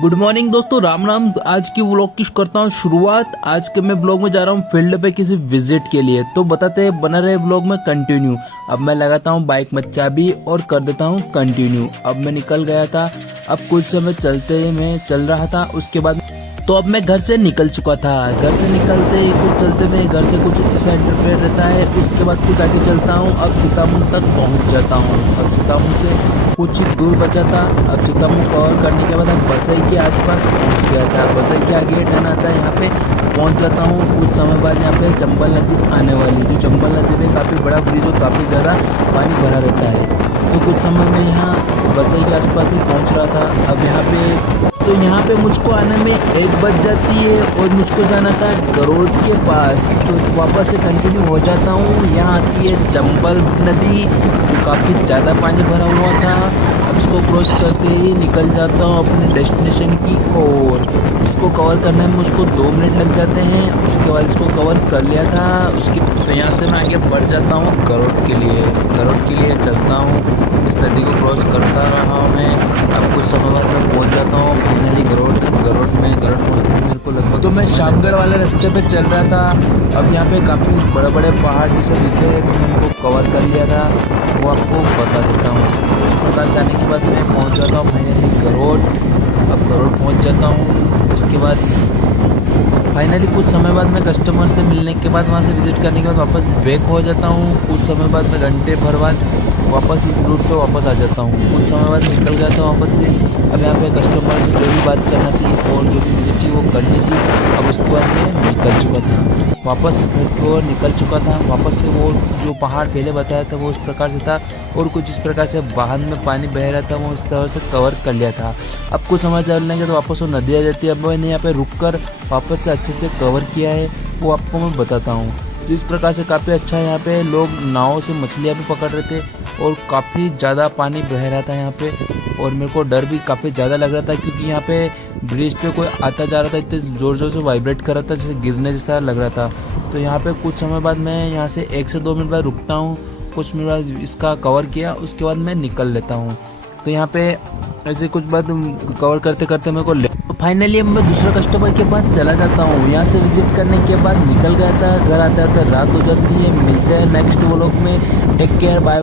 Good morning दोस्तों, राम राम। आज की व्लॉग की करता हूँ शुरुआत। आज के मैं ब्लॉग में जा रहा हूँ फील्ड पे किसी विजिट के लिए, तो बताते हैं बना रहे ब्लॉग में कंटिन्यू। अब मैं लगाता हूँ बाइक में चाबी और कर देता हूँ कंटिन्यू। अब मैं निकल गया था। अब कुछ समय चलते मैं चल रहा था, उसके बाद तो अब मैं घर से निकल चुका था। घर से निकलते ही कुछ चलते हुए घर से कुछ ऐसा इंटरफेयर रहता है, उसके बाद कुछ आगे चलता हूँ। अब सीतापुर तक पहुँच जाता हूँ। अब सीतापुर से कुछ ही दूर बचा था। अब सीतापुर कवर करने के बाद अब बसई के आसपास पहुँच गया था। बसई के आगे टर्न आता है, यहाँ पे पहुँच जाता हूँ। कुछ समय बाद यहाँ पे चंबल नदी आने वाली, जो चंबल नदी में काफ़ी बड़ा ब्रिज और काफ़ी ज़्यादा पानी भरा रहता है। तो कुछ समय में यहाँ बसई के आसपास ही पहुँच रहा था। अब यहाँ पे मुझको आने में 1 बज जाती है और मुझको जाना था गरोड के पास। तो वापस से कंटिन्यू हो जाता हूँ। यहाँ आती है चंबल नदी, जो काफ़ी ज़्यादा पानी भरा हुआ था। अब इसको क्रॉस करते ही निकल जाता हूँ अपने डेस्टिनेशन की ओर। इसको कवर करने में मुझको 2 मिनट लग जाते हैं। उसके बाद इसको कवर कर लिया था। तो यहाँ से मैं आगे बढ़ जाता हूँ गरोड के लिए चलता हूँ। इस नदी को क्रॉस करता रहा हूँ मैं। अब कुछ समय बाद मैं पहुँच जाता हूँ फाइनली गरोड में मेरे को लगभग तो मैं शामगढ़ वाले रास्ते पे चल रहा था। अब यहाँ पे काफ़ी बड़े बड़े पहाड़ जैसे दिखे हैं, तो मैं उनको कवर कर लिया था, वो आपको बता देता हूँ। इस प्रकार जाने के बाद मैं पहुँच जाता हूँ फाइनली गरोड। अब गरोड पहुँच जाता हूँ। उसके बाद फाइनली कुछ समय बाद मैं कस्टमर से मिलने के बाद वहाँ से विजिट करने के बाद वापस बैक हो जाता हूँ। कुछ समय बाद मैं घंटे भर बाद वापस इस रूट पे वापस आ जाता हूँ। कुछ समय बाद निकल गया था वापस से। अब यहाँ पे कस्टमर से जो भी बात करना थी और जो भी विजिट थी वो करनी थी। अब उसके बाद मैं निकल चुका था, वापस घर की ओर निकल चुका था। वापस से वो जो पहाड़ पहले बताया था वो उस प्रकार से था, और कुछ इस प्रकार से बाहर में पानी बह रहा था, वो उस तरह से कवर कर लिया था। अब कुछ समझ चलने के तो वापस वो नदी आ जाती है। अब मैंने यहाँ पे रुक कर वापस से अच्छे से कवर किया है, वो आपको मैं बताता हूँ। तो इस प्रकार से काफ़ी अच्छा है। यहाँ पे लोग नाव से मछलियाँ भी पकड़ रहे थे और काफ़ी ज़्यादा पानी बह रहा था यहाँ पे। और मेरे को डर भी काफ़ी ज़्यादा लग रहा था, क्योंकि यहाँ पे ब्रिज पे कोई आता जा रहा था, इतने ज़ोर ज़ोर से वाइब्रेट कर रहा था, जैसे गिरने जैसा लग रहा था। तो यहाँ पे कुछ समय बाद मैं यहाँ से 1 से 2 मिनट बाद रुकता हूँ। कुछ मिनट बाद इसका कवर किया, उसके बाद मैं निकल लेता हूँ। तो यहाँ पे ऐसे कुछ बात कवर करते करते मेरे को फाइनली मैं दूसरा कस्टमर के पास चला जाता हूँ। यहाँ से विजिट करने के बाद निकल गया था। घर आते आते रात हो जाती है। मिलते हैं नेक्स्ट व्लॉग में। Take care, bye.